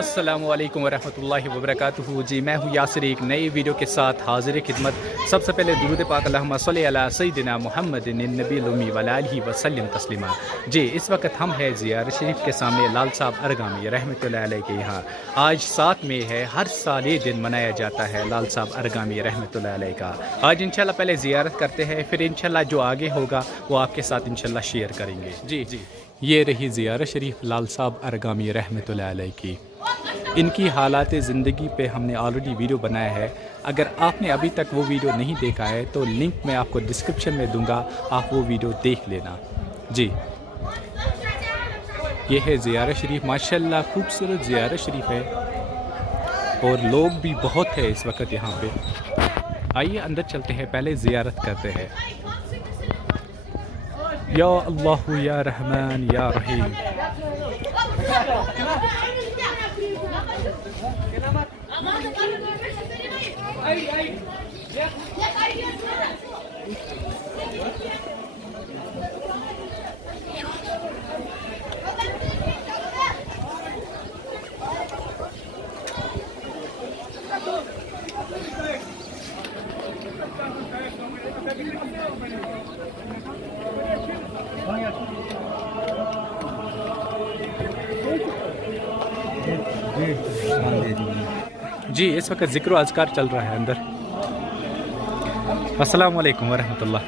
अस्सलामुअलैकुम वरहमतुल्लाहि वबरकातुहू। जी मैं हूँ यासिर, एक नई वीडियो के साथ हाजिर खिदमत। सबसे पहले दुरूद पाक अल्लाहुम्मा सल्ली अला सय्यिदिना मुहम्मदिन नबील उम्मी व आलिहि व सल्लम तस्लीमा। जी इस वक्त हम हैं ज़ियारत शरीफ के सामने लाल साहब अरगामी रहमतुल्लाह अलैह के यहाँ। आज 7 मई है, हर साल ये दिन मनाया जाता है लाल साहब अरगामी रहमतुल्लाह अलैह का। आज इंशाल्लाह पहले ज़ियारत करते हैं, फिर इंशाल्लाह जो आगे होगा वो आपके साथ इंशाल्लाह शेयर करेंगे। जी जी ये रही ज़ियारत शरीफ लाल साहब अरगामी रहमतुल्लाह अलैह की। इनकी हालात ज़िंदगी पे हमने ऑलरेडी वीडियो बनाया है। अगर आपने अभी तक वो वीडियो नहीं देखा है तो लिंक मैं आपको डिस्क्रिप्शन में दूंगा, आप वो वीडियो देख लेना। जी ये है ज़ियारत शरीफ, माशाल्लाह खूबसूरत ज़ियारत शरीफ है और लोग भी बहुत है इस वक्त यहाँ पे। आइए अंदर चलते हैं, पहले ज़ियारत करते हैं। या अल्लाह या रहमान या रहीम। जी इस वक्त ज़िक्र अज़कार चल रहा है अंदर। अस्सलाम वालेकुम वरहमतुल्लाह।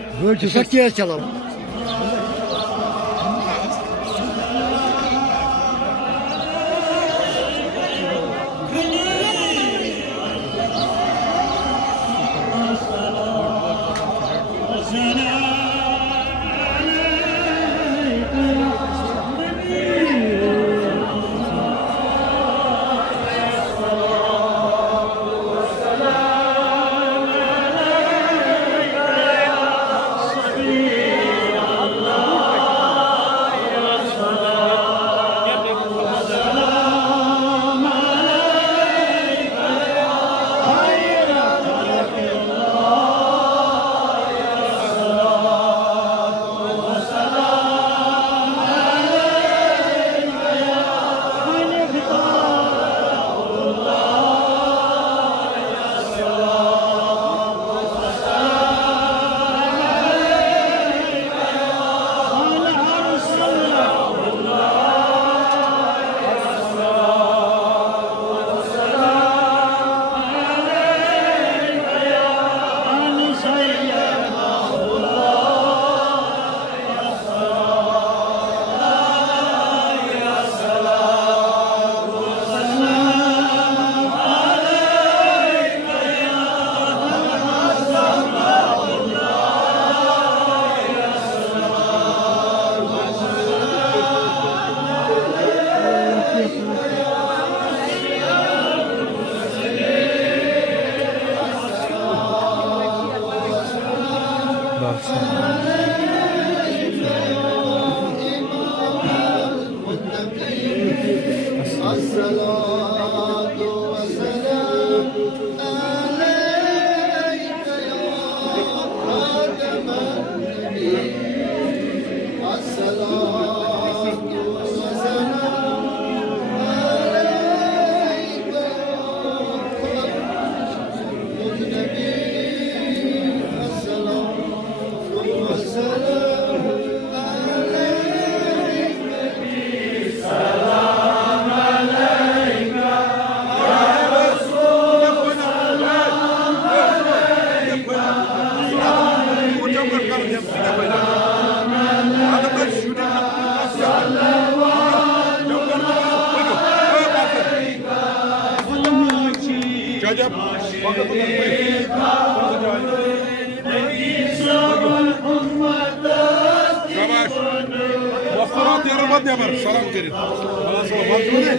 Salam verin. Bana sonra farklı ne?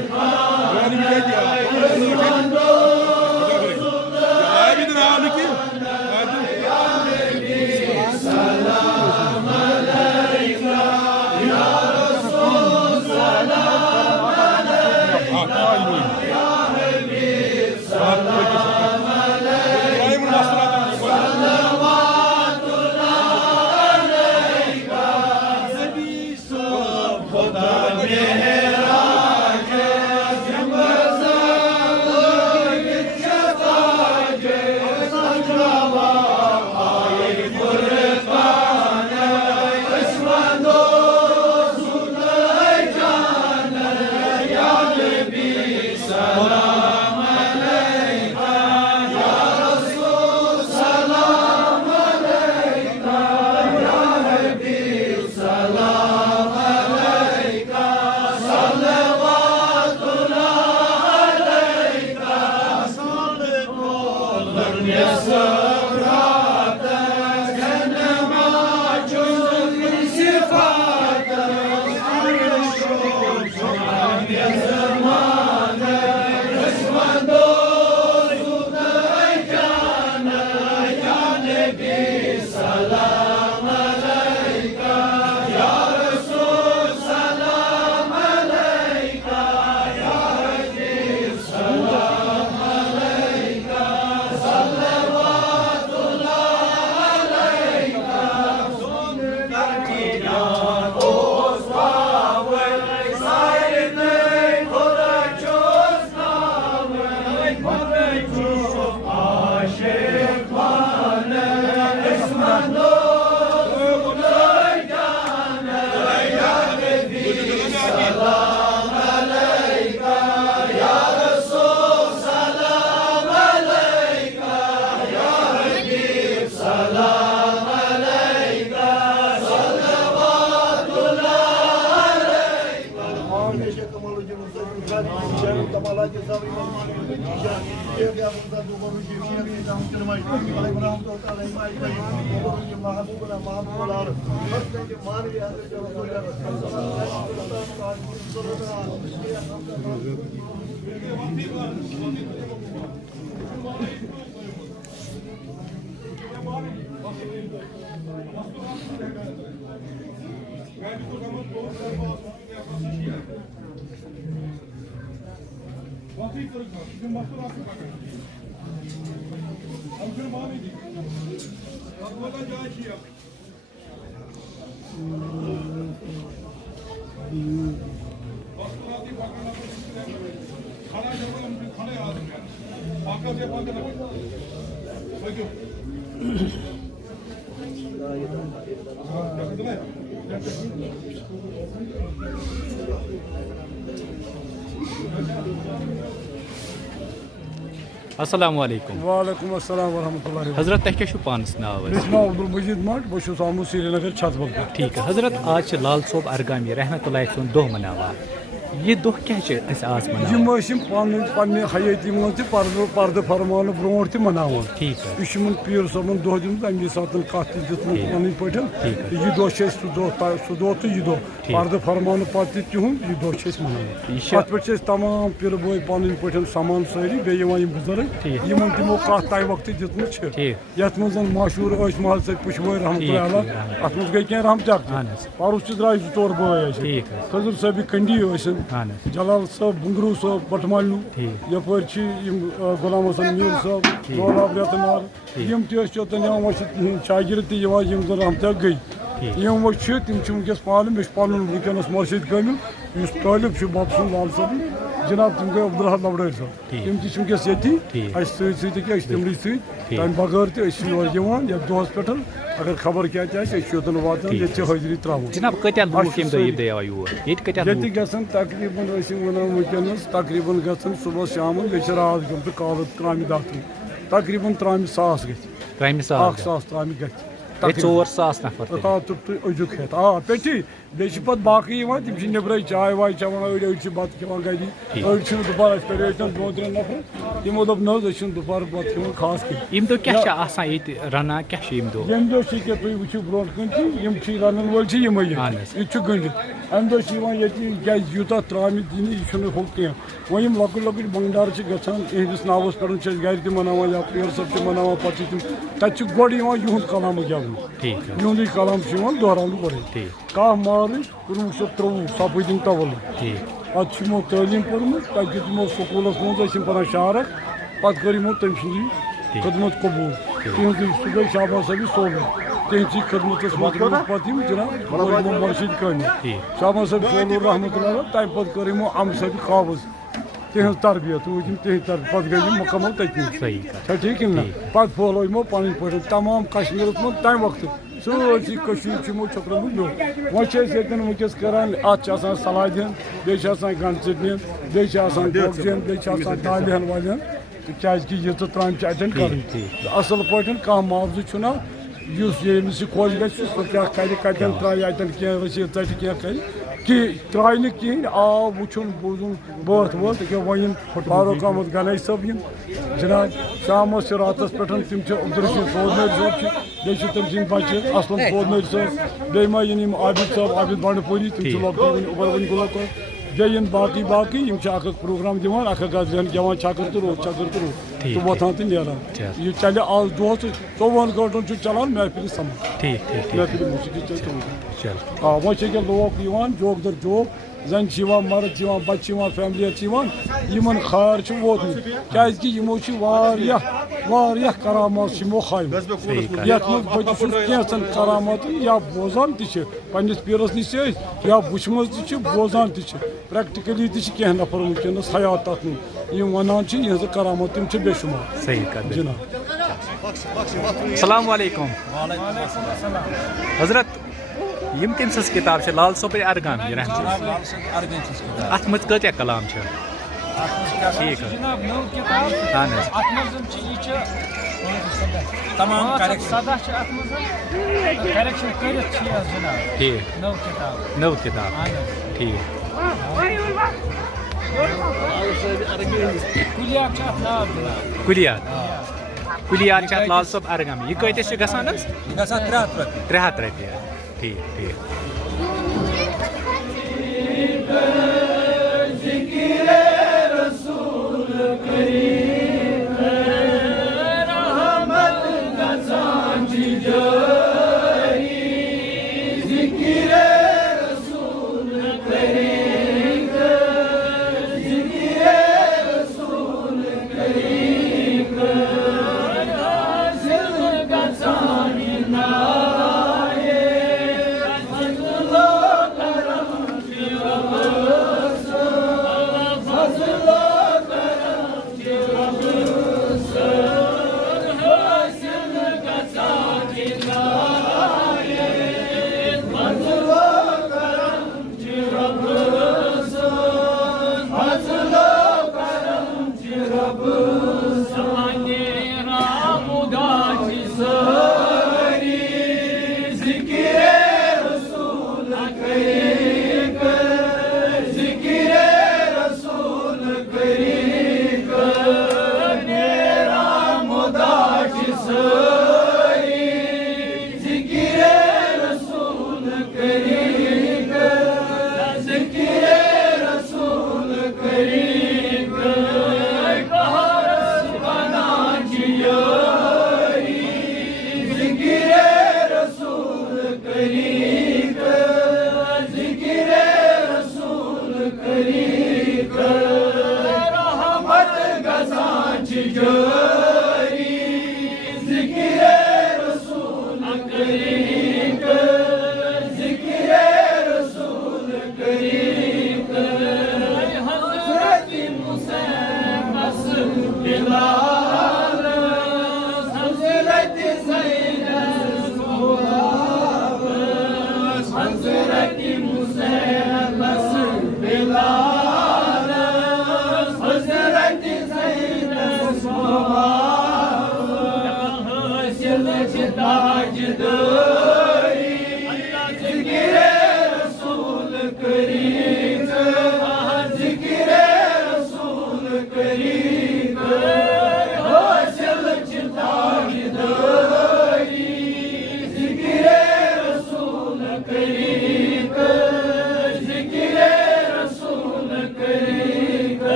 Yani bir şey ya. Abi de abi ki. Selam aleyka ya Resul. Selam aleyka ya Habib. Selam aleyka. अस्सलाम वालेकुम। वालेकुम अस्सलाम वरहमतुल्लाहि वबरकातुहू। हजरत तह क्या पानस नाव मेरा नाम अब्दुल मजीद मठ बहुत आमुत श्रीनगर छतबल पे। ठीक है हजरत आज लाल सोब अरगामी रहमतुल्लाह सुन दोह मनावा ये दोह क्या आज मनावा पन्ने हयाती मज पर्द फरमान ब्रोट तह मनावान। ठीक है यह पीर सोबन दोह दिमुत अमे सात कत दितमुत पन पे यह दोह सह दोह तो यह दोह पर्द फरमान पत् तिहुंद यह दोह मनावान। अत पे तमाम पीर बोई पन पे समान सारी बेम बुजुर्ग यमन तमो कत तम वक्त दितमुत यथ मज मशहूर महल सद पुशवर रहमत अत मज गई क्या रहम परस द्राय जोर बोई खजर साहब कंडी जलाल साहब बुंगरू साहब बटमाल यपर गुलाम हसन मीर साहब रोलाब रेतनार यम तोतन शागिर तम जन रहमत गई यम तम वस पाल मे पुन वनस मर्शिद कामिल तालिब बाप सुन लाल साहब जनाब तम गई अब्दुल लवडर साहब तम तमस ये तमरी सम बगैर तोर दोहस पे अगर खबर क्या योतन वातान ये हाजिरी त्रावन जनाब गन तकरीबन वनस तकरीबन गन सुबह शाम ये रात गम तो काल त्रामि दह तकरीबन त्रामि 100 गि 100 त्रामि गि 4,000 नफर अजुक हेत पेटी बे बाकी तम नब्रे चाय वाय चवान अड़ बत खान गरी अड़ दुपार पे 2-3 नफर तमो दोप न दुपार बत खान खास क्या रना क्या यम दो तुम वो ब्रो कन रन वोल यमे यह गंडित अमे दो यूत त्रामि दिन यह हो कह वो लकुट लकुट बंडार गसान इहदिस नावस पे गर तक मनावान या पीर सब मनावान पे तक गोड युंद कलाम गेवन युंद कलाम दोहरान गोड़े कह मार्च 1953 सफीदिन तवल पो तलीम पढ़मुत तमो स्कूलस मज पान शारक पे कर तम खदमत कबूल सह गई शाहबाज साहब सोलर तहसी खदमत पे जनाब मर्शिद कामिल शाहबाज साहब सोलर रहमत तम पे कर अम साहब काबज तहज तरबियत वो तहज तरबियत पे गई मुकम्मल तक ठीक ना पे फहलो पन पे तमाम कश्मीर मज तम वक्त सारी छत्रमुत वो वनस करान अत सलाह दिन बे गंड चटन बे गोगजन बे दालिहन वालिहन क्या ये त्राम अटन कर असल पे कह मुआवजू ना यमिस खुश गि क्या कर कतन त्रा अतन क्या रसीद ट क्या कर कि त्राय न कहें आव वुन बोजन बर्थ वर्थ क्या वन फारूक अहमद गनई सब जनाब शाम रात पे तम अब्दुलरशीद सोजनर सोब बे तम सद बच्चे असलम सोजनर सोब बे इन आबिद साहब आबिद बांडपुरी तम उबर वन गुलक बे बाकी बाकी प्रोग्राम दिवान जवान चक्कर तो रोज तो वोथान तो नान यह चल आज दोस 24 घंटन चलान महफिल समान महफिल मौसीकी चल वो लोग जोक दर जोक जन मर्द बच्चे फैमिली इन खार वोतम क्या करामात हाय ये कैसन करामात या बोजान तस पीरस नश या वुचम बोजान प्रैक्टिकली तह नफर वनस हयात तथ वनान यह करामात तम बेशुमार जनाब। अस्सलाम वालेकुम हजरत यम तम सज किताब लाल सोपर अरगाम अत मज कत कलाम ठीक तमाम नव किताब ठीक कुलियात लाल सोप अरगाम यह कतिस गसान 300 रपये ठीक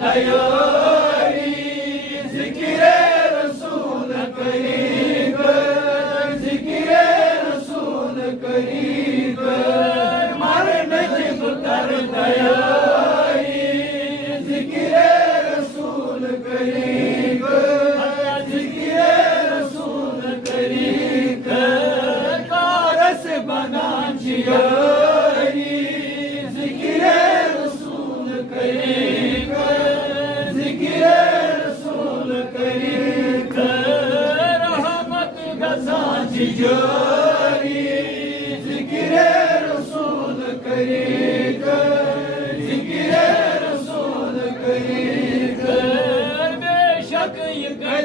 तैयारी जिक्र रसूल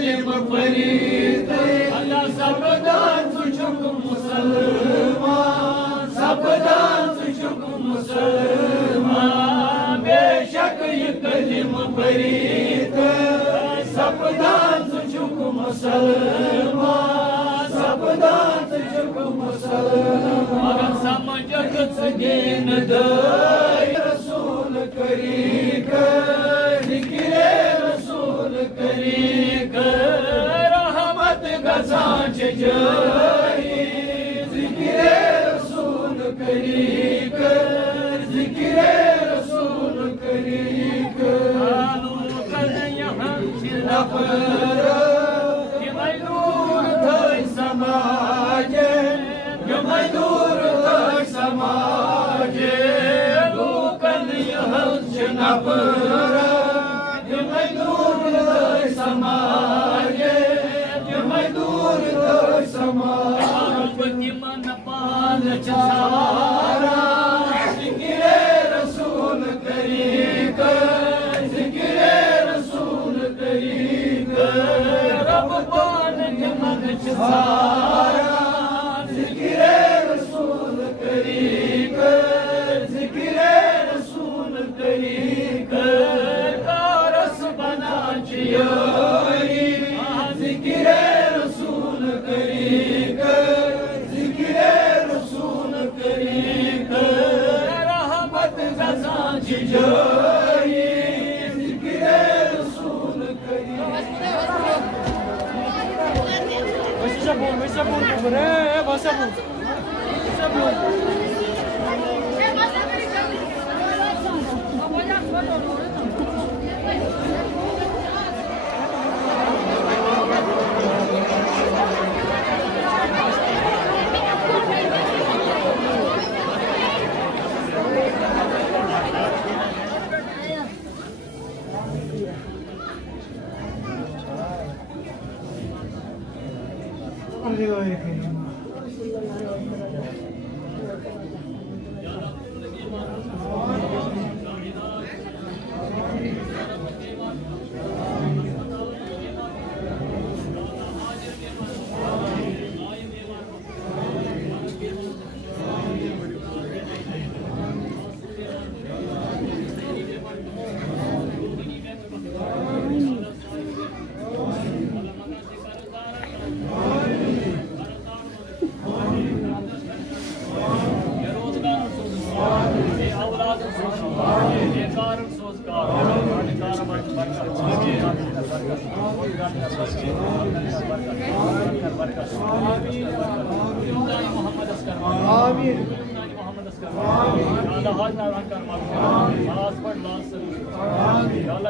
कलिम फरीद अल्लाह सबदान सुचुक मुसलमान सबदान सुचुक मुसलमान बेशक ये कलिम फरीद सबदान सुचुक मुसलमान सबदान सुचुक मुसलमान अगर समझत सगेन दई रसूल करीक जिक्रे रसूल करीक रहमत गजांच जाई जिक्रे रसूल करीक जिक्रे रसूल करीक आलू कर यहाँ चिरफर कि मजदूर थई समाजे कि मजदूर थई समाजे लोकन यहाँ चिरफर कि मजदूर थई समाजे कि मजदूर थई समाजे मन पाल चारा जिक्रे रसूल करीक जिक्रे रसूल करीक रब पान मन चारा जिक्रे रसूल करीक जिक्रे रसूल करीक कारस बना चियोई जिक्रे रसूल करीक जिक्रे रसूल करीक रहमत गजां चियोई जिक्रे रसूल करीक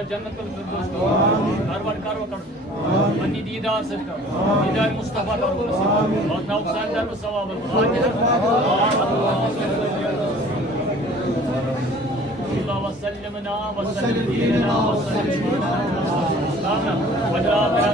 जन्नतुल फिरदौस कारवार कारवा कर अन्नी दीदार से दीदार मुस्तफा का और नौसान दर सवाब अल्लाह वसल्लमना वसल्लमना वसल्लमना वजरा मेरा